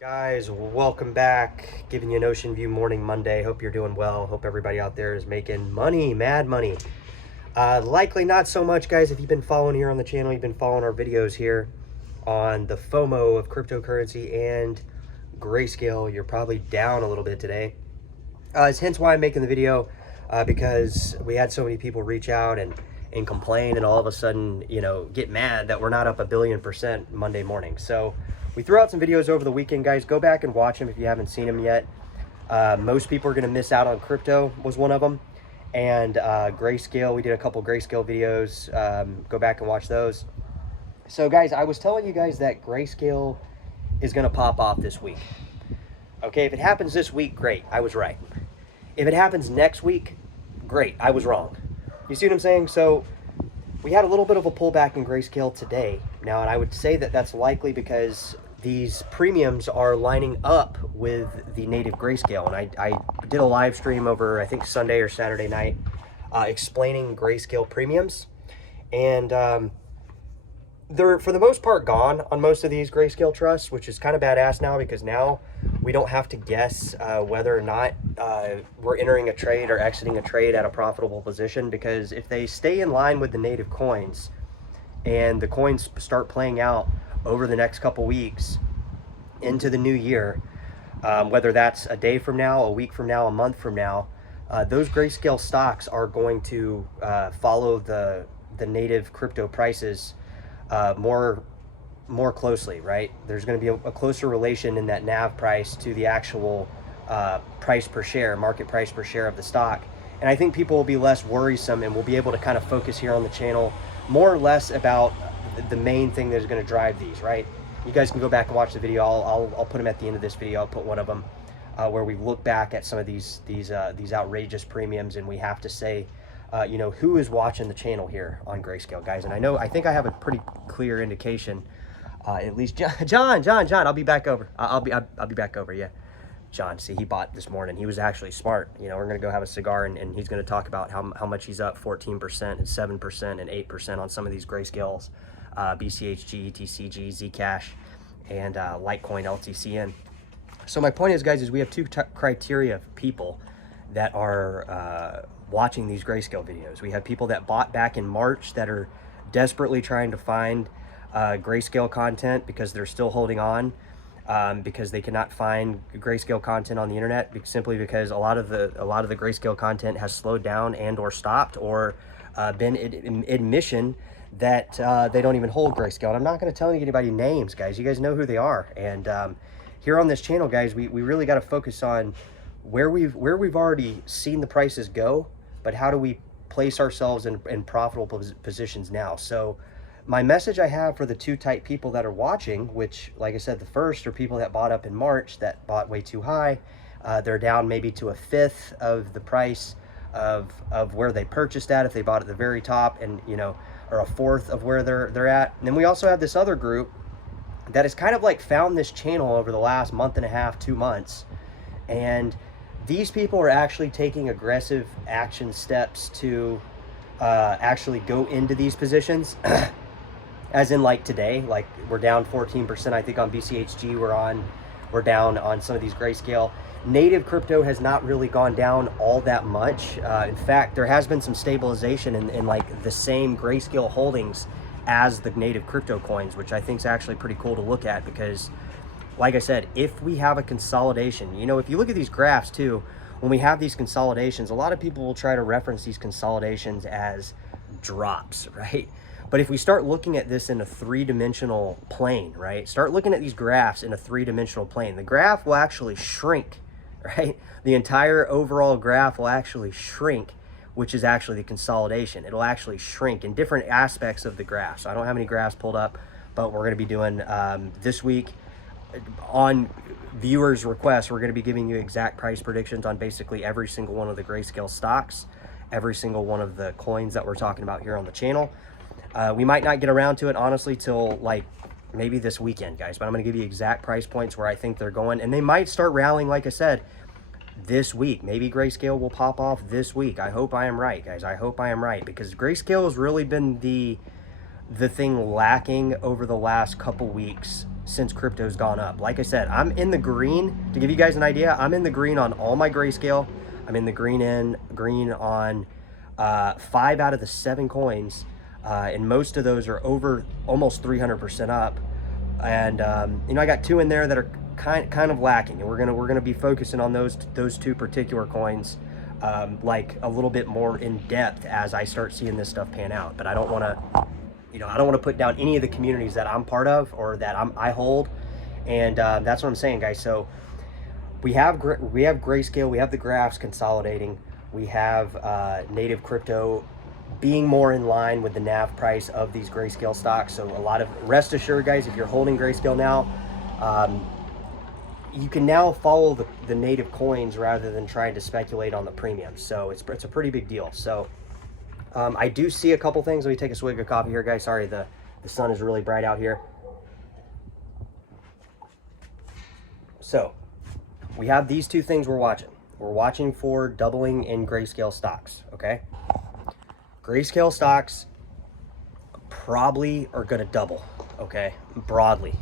Guys, welcome back. Giving you an Ocean View Morning Monday. Hope you're doing well. Hope everybody out there is making money, mad money. Likely not so much, guys. If you've been following here on the channel, you've been following our videos here on the FOMO of cryptocurrency and Grayscale, you're probably down a little bit today. It's hence why I'm making the video, because we had so many people reach out and complain and all of a sudden, get mad that we're not up 1,000,000,000% Monday morning. So we threw out some videos over the weekend, guys. Go back and watch them if you haven't seen them yet. Most people are going to miss out on crypto was one of them. And Grayscale, we did a couple Grayscale videos. Go back and watch those. So guys, I was telling you guys that Grayscale is going to pop off this week. Okay, if it happens this week, great, I was right. If it happens next week, great, I was wrong. You see what I'm saying? So we had a little bit of a pullback in Grayscale today. Now, and I would say that that's likely because these premiums are lining up with the native Grayscale. And I did a live stream over, I think, Sunday or Saturday night, explaining Grayscale premiums. And they're, for the most part, gone on most of these Grayscale trusts, which is kind of badass now, because now we don't have to guess whether or not we're entering a trade or exiting a trade at a profitable position, because if they stay in line with the native coins and the coins start playing out over the next couple weeks into the new year, whether that's a day from now, a week from now, a month from now, those Grayscale stocks are going to follow the native crypto prices more closely, right? There's going to be a closer relation in that NAV price to the actual price per share, market price per share of the stock. And I think people will be less worrisome, and we'll be able to kind of focus here on the channel more or less about the main thing that is going to drive these, right? You guys can go back and watch the video. I'll put them at the end of this video. I'll put one of them where we look back at some of these outrageous premiums, and we have to say, who is watching the channel here on Grayscale, guys. And I think I have a pretty clear indication. At least John, I'll be back over. I'll be back over. Yeah, John. See, he bought this morning. He was actually smart. We're gonna go have a cigar, and he's gonna talk about how much he's up 14% and 7% and 8% on some of these Grayscales, bchg, etcg, zcash, and litecoin, ltcn. So my point is, guys, is we have two criteria of people that are watching these Grayscale videos. We have people that bought back in March that are desperately trying to find Grayscale content because they're still holding on, because they cannot find Grayscale content on the internet, simply because a lot of the Grayscale content has slowed down and or stopped, or been admission that they don't even hold Grayscale. And I'm not going to tell anybody names, guys. You guys know who they are. And here on this channel, guys, we really got to focus on where we've already seen the prices go, but how do we place ourselves in profitable positions now? So my message I have for the two type people that are watching, which, like I said, the first are people that bought up in March that bought way too high. They're down maybe to a fifth of the price of where they purchased at if they bought at the very top, and or a fourth of where they're at. And then we also have this other group that has kind of like found this channel over the last month and a half, 2 months, and these people are actually taking aggressive action steps to actually go into these positions. As in, like today, like we're down 14%, I think, on bchg. We're down on some of these Grayscale. Native crypto has not really gone down all that much. In fact, there has been some stabilization in like the same Grayscale holdings as the native crypto coins, which I think is actually pretty cool to look at, because like I said, if we have a consolidation, if you look at these graphs too, when we have these consolidations, a lot of people will try to reference these consolidations as drops, right? But if we start looking at this in a three-dimensional plane, right? Start looking at these graphs in a three-dimensional plane. The graph will actually shrink, right? The entire overall graph will actually shrink, which is actually the consolidation. It'll actually shrink in different aspects of the graph. So I don't have any graphs pulled up, but we're going to be doing this week, on viewers' request, we're going to be giving you exact price predictions on basically every single one of the Grayscale stocks, every single one of the coins that we're talking about here on the channel. We might not get around to it, honestly, till like maybe this weekend, guys, but I'm going to give you exact price points where I think they're going, and they might start rallying, like I said, this week. Maybe Grayscale will pop off this week. I hope I am right, guys. I hope I am right, because Grayscale has really been the thing lacking over the last couple weeks since crypto's gone up. Like I said, I'm in the green. To give you guys an idea, I'm in the green on all my Grayscale. I'm in the green on 5 out of the 7 coins, and most of those are over almost 300% up. And you know, I got 2 in there that are kind of lacking, and we're gonna be focusing on those 2 particular coins like a little bit more in depth as I start seeing this stuff pan out. But I don't want to, you know, I don't want to put down any of the communities that I'm part of or that I hold, and that's what I'm saying, guys. So we have Grayscale, we have the graphs consolidating, we have native crypto being more in line with the NAV price of these Grayscale stocks. So a lot of, rest assured, guys, if you're holding Grayscale now, you can now follow the native coins rather than trying to speculate on the premiums. So it's a pretty big deal. So I do see a couple things. Let me take a swig of coffee here, guys. Sorry, the sun is really bright out here. So we have these 2 things we're watching. We're watching for doubling in Grayscale stocks, okay? Grayscale stocks probably are going to double, okay, broadly,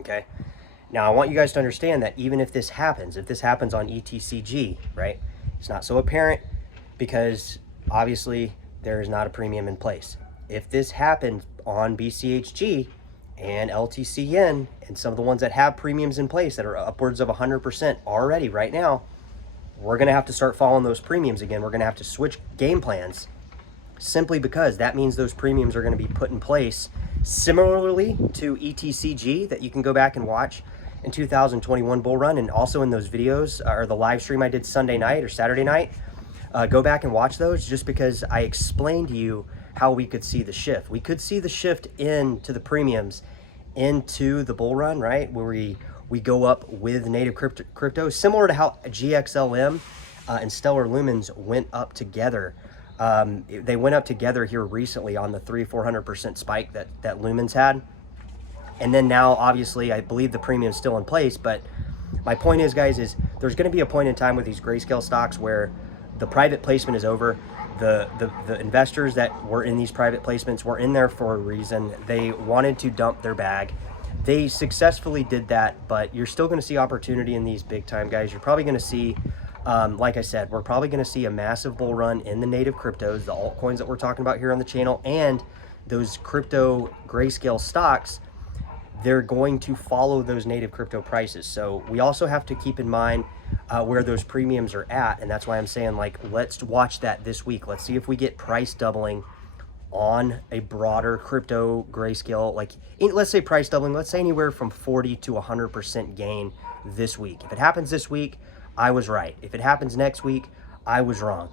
okay? Now, I want you guys to understand that even if this happens on etcg, right, it's not so apparent because obviously there is not a premium in place. If this happened on bchg and ltcn and some of the ones that have premiums in place that are upwards of 100% already right now, we're going to have to start following those premiums again. We're going to have to switch game plans, simply because that means those premiums are going to be put in place similarly to etcg that you can go back and watch in 2021 bull run, and also in those videos or the live stream I did Sunday night or Saturday night. Go back and watch those, just because I explained to you how we could see the shift. We could see the shift into the premiums into the bull run, right, where we go up with native crypto, similar to how gxlm and stellar lumens went up together. They went up together here recently on the 300-400% spike that lumens had. And then now, obviously, I believe the premium is still in place. But my point is, guys, is there's going to be a point in time with these Grayscale stocks where the private placement is over. The investors that were in these private placements were in there for a reason. They wanted to dump their bag. They successfully did that, but you're still going to see opportunity in these big time, guys. You're probably going to see, like I said, we're probably going to see a massive bull run in the native cryptos, the altcoins that we're talking about here on the channel, and those crypto Grayscale stocks. They're going to follow those native crypto prices. So we also have to keep in mind where those premiums are at. And that's why I'm saying, like, let's watch that this week. Let's see if we get price doubling on a broader crypto Grayscale. Like, let's say price doubling, let's say anywhere from 40 to 100% gain this week. If it happens this week, I was right. If it happens next week, I was wrong.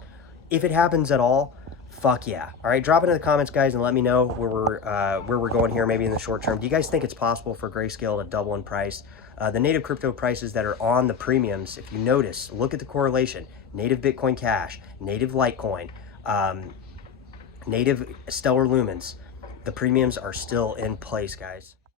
If it happens at all, fuck yeah. All right, drop it in the comments, guys, and let me know where we're going here, maybe in the short term. Do you guys think it's possible for Grayscale to double in price? The native crypto prices that are on the premiums, if you notice, look at the correlation. Native Bitcoin Cash, native Litecoin, native Stellar Lumens. The premiums are still in place, guys.